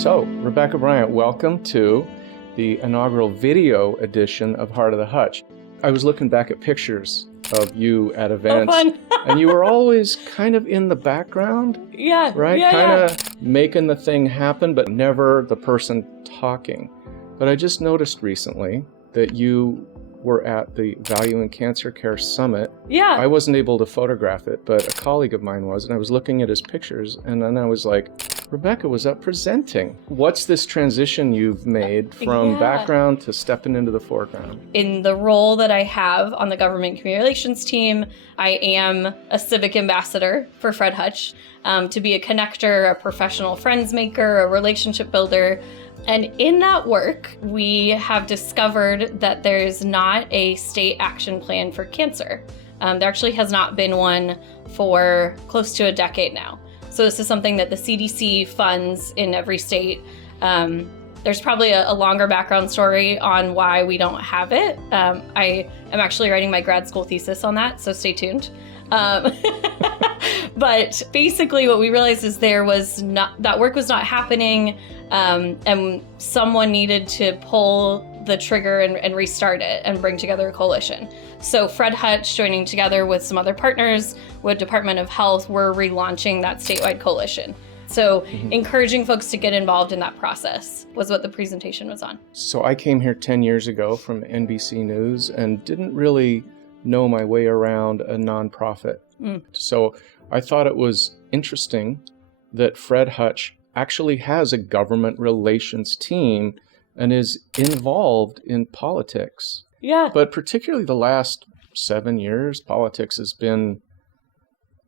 So, Rebecca Bryant, welcome to the inaugural video edition of Heart of the Hutch. I was looking back at pictures of you at events, and you were always kind of in the background, right? Kind of making the thing happen, but never the person talking. But I just noticed recently that you were at the Value in Cancer Care Summit. Yeah. I wasn't able to photograph it, but a colleague of mine was, and I was looking at his pictures, and then I was like, Rebecca was up presenting. What's this transition you've made from background to stepping into the foreground? In the role that I have on the government community relations team, I am a civic ambassador for Fred Hutch, to be a connector, a professional friends maker, a relationship builder. And in that work, we have discovered that there's not a state action plan for cancer. There actually has not been one for close to a decade now. So this is something that the CDC funds in every state. There's probably a longer background story on why we don't have it. I am actually writing my grad school thesis on that, so stay tuned. But basically what we realized is that work was not happening, and someone needed to pull the trigger and restart it and bring together a coalition. So Fred Hutch, joining together with some other partners with Department of Health, we're relaunching that statewide coalition. So encouraging folks to get involved in that process was what the presentation was on. So I came here 10 years ago from NBC News and didn't really know my way around a nonprofit. So I thought it was interesting that Fred Hutch actually has a government relations team and is involved in politics. Yeah. But particularly the last 7 years, politics has been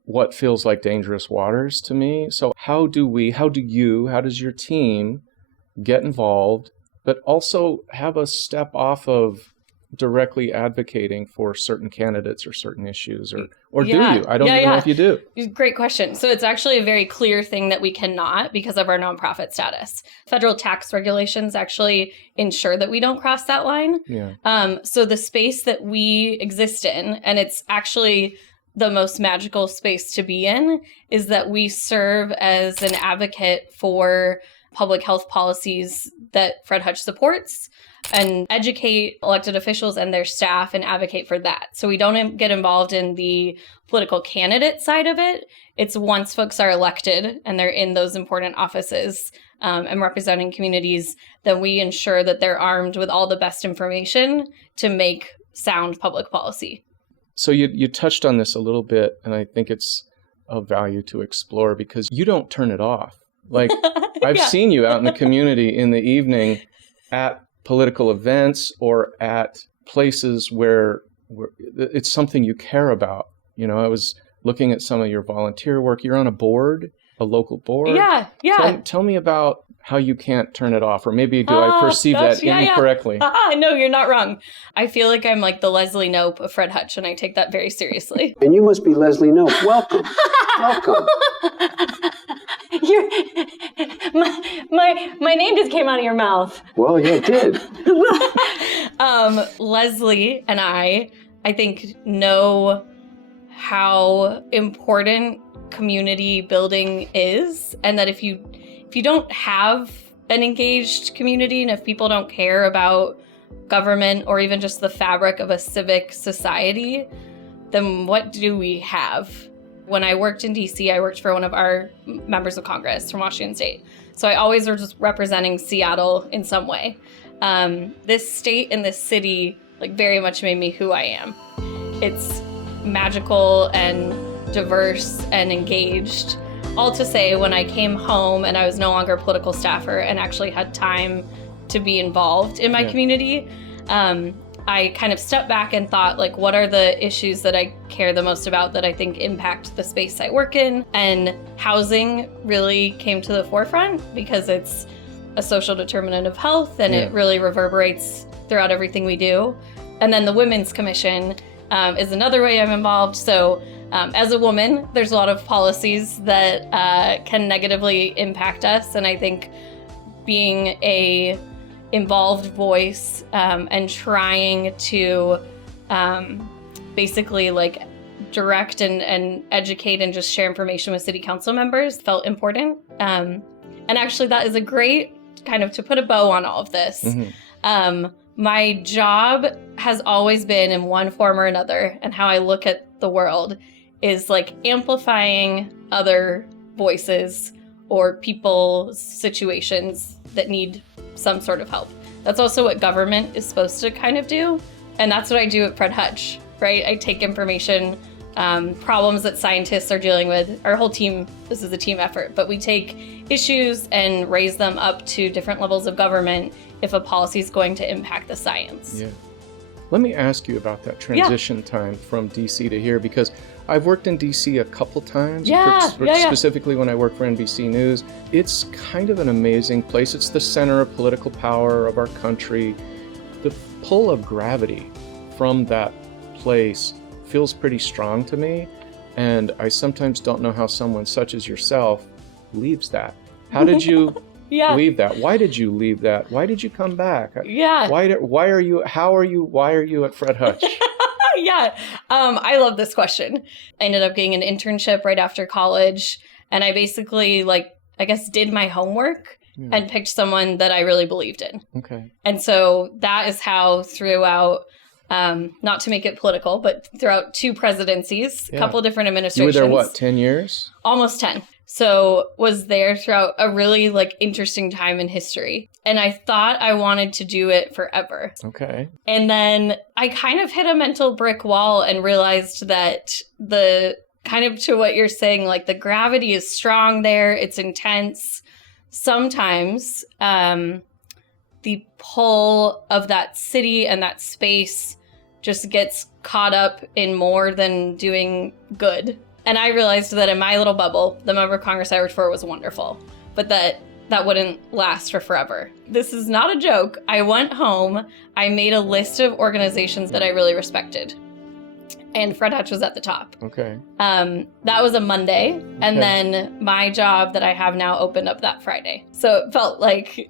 what feels like dangerous waters to me. So how does your team get involved, but also have a step off of directly advocating for certain candidates or certain issues, or do you? I don't even know if you do. Great question. So it's actually a very clear thing that we cannot because of our nonprofit status. Federal tax regulations actually ensure that we don't cross that line. Yeah. So the space that we exist in, and it's actually the most magical space to be in, is that we serve as an advocate for public health policies that Fred Hutch supports, and educate elected officials and their staff and advocate for that. So we don't get involved in the political candidate side of it. It's once folks are elected and they're in those important offices and representing communities, then we ensure that they're armed with all the best information to make sound public policy. So you touched on this a little bit, and I think it's of value to explore because you don't turn it off. Like I've seen you out in the community in the evening at political events or at places where it's something you care about. You know, I was looking at some of your volunteer work. You're on a board, a local board. Yeah. Tell me about how you can't turn it off, or maybe I perceive that incorrectly? No, you're not wrong. I feel like I'm like the Leslie Knope of Fred Hutch, and I take that very seriously. And you must be Leslie Knope. Welcome. Welcome. My name just came out of your mouth. Well, yeah, it did. Leslie and I think, know how important community building is, and that if you don't have an engaged community, and if people don't care about government or even just the fabric of a civic society, then what do we have? When I worked in DC, I worked for one of our members of Congress from Washington State. So I always was just representing Seattle in some way. This state and this city like very much made me who I am. It's magical and diverse and engaged. All to say, when I came home and I was no longer a political staffer and actually had time to be involved in my community, I kind of stepped back and thought, like, what are the issues that I care the most about that I think impact the space I work in? And housing really came to the forefront because it's a social determinant of health, and it really reverberates throughout everything we do. And then the Women's Commission is another way I'm involved. So as a woman, there's a lot of policies that can negatively impact us. And I think being a involved voice and trying to basically like direct and educate and just share information with city council members felt important. And And actually, that is a great kind of to put a bow on all of this. My job has always been in one form or another, and how I look at the world is like amplifying other voices or people's situations that need some sort of help. That's also what government is supposed to kind of do. And that's what I do at Fred Hutch, right? I take information, problems that scientists are dealing with. Our whole team, this is a team effort, but we take issues and raise them up to different levels of government if a policy is going to impact the science. Yeah. Let me ask you about that transition time from DC to here, because I've worked in DC a couple times, specifically when I worked for NBC News. It's kind of an amazing place. It's the center of political power of our country. The pull of gravity from that place feels pretty strong to me, and I sometimes don't know how someone such as yourself leaves that. How did you leave that? Why did you leave that? Why did you come back? Why are you at Fred Hutch? I love this question. I ended up getting an internship right after college, and I basically did my homework and picked someone that I really believed in. Okay. And so that is how throughout, not to make it political, but throughout 2 presidencies, a couple of different administrations. You were there, 10 years? Almost 10. So was there throughout a really interesting time in history. And I thought I wanted to do it forever. Okay. And then I kind of hit a mental brick wall and realized that the kind of to what you're saying, the gravity is strong there. It's intense. Sometimes the pull of that city and that space just gets caught up in more than doing good. And I realized that in my little bubble, the member of Congress I worked for was wonderful, but that wouldn't last for forever. This is not a joke. I went home, I made a list of organizations that I really respected, and Fred Hutch was at the top. Okay. That was a Monday, and then my job that I have now opened up that Friday. So it felt like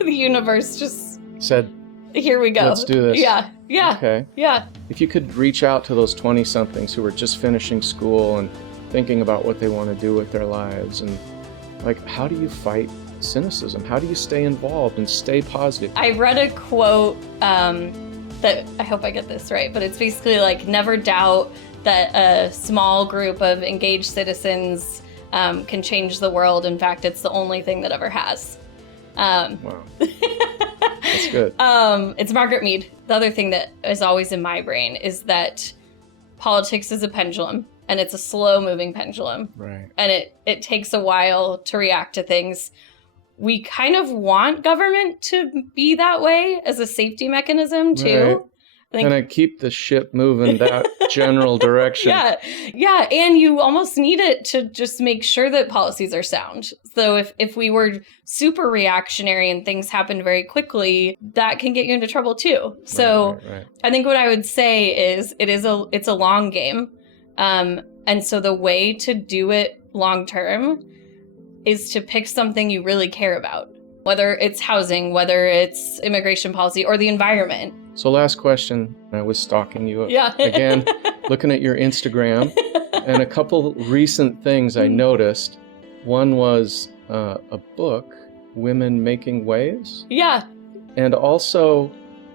the universe just said, here we go. Let's do this. Yeah. Okay. Yeah. If you could reach out to those 20-somethings who are just finishing school and thinking about what they want to do with their lives, and how do you fight cynicism? How do you stay involved and stay positive? I read a quote that, I hope I get this right, but it's basically never doubt that a small group of engaged citizens can change the world. In fact, it's the only thing that ever has. Wow. That's good. It's Margaret Mead. The other thing that is always in my brain is that politics is a pendulum, and it's a slow-moving pendulum. Right. And it takes a while to react to things. We kind of want government to be that way as a safety mechanism, too. Right. And I keep the ship moving that general direction. Yeah, and you almost need it to just make sure that policies are sound. So if we were super reactionary and things happened very quickly, that can get you into trouble too. So right. I think what I would say is it's a long game. And so the way to do it long term is to pick something you really care about, whether it's housing, whether it's immigration policy, or the environment. So last question, I was stalking you again, looking at your Instagram, and a couple recent things I noticed. One was a book, Women Making Waves. Yeah. And also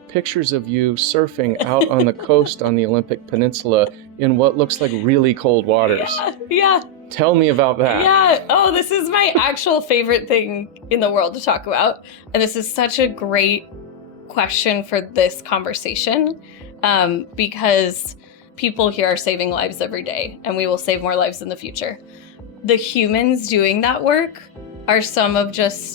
pictures of you surfing out on the coast on the Olympic Peninsula in what looks like really cold waters. Yeah. Tell me about that. Yeah. Oh, this is my actual favorite thing in the world to talk about. And this is such a great question for this conversation, because people here are saving lives every day, and we will save more lives in the future. The humans doing that work are some of the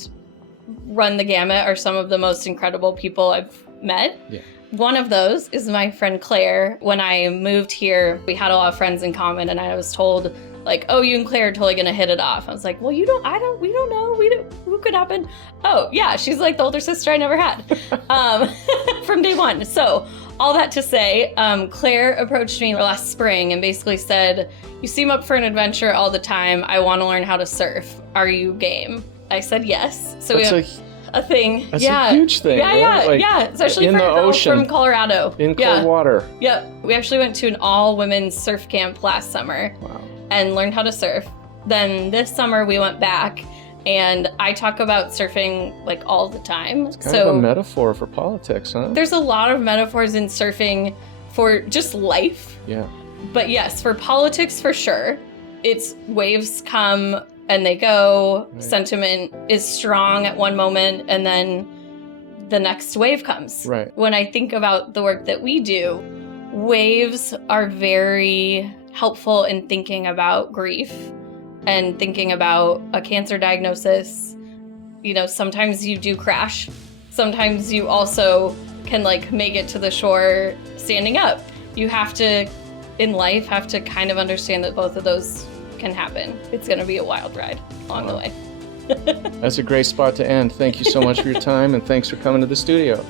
most incredible people I've met. Yeah. One of those is my friend Claire. When I moved here, we had a lot of friends in common, and I was told, oh, you and Claire are totally gonna hit it off. I was like, well, we don't know, who could happen? Oh, yeah, she's the older sister I never had from day one. So all that to say, Claire approached me last spring and basically said, you seem up for an adventure all the time. I want to learn how to surf. Are you game? I said yes. So that's a thing. That's a huge thing. Yeah. Especially in for the a girl ocean, from Colorado. In cold water. Yep. We actually went to an all-women's surf camp last summer. Wow. And learned how to surf. Then this summer we went back, And I talk about surfing like all the time. It's kind of a metaphor for politics, huh? There's a lot of metaphors in surfing for just life. Yeah. But yes, for politics for sure. It's waves come and they go. Right. Sentiment is strong at one moment and then the next wave comes. Right. When I think about the work that we do, waves are very helpful in thinking about grief and thinking about a cancer diagnosis. You know, sometimes you do crash. Sometimes you also can like make it to the shore standing up. You have to, in life, have to kind of understand that both of those can happen. It's going to be a wild ride along the way. That's a great spot to end. Thank you so much for your time, and thanks for coming to the studio.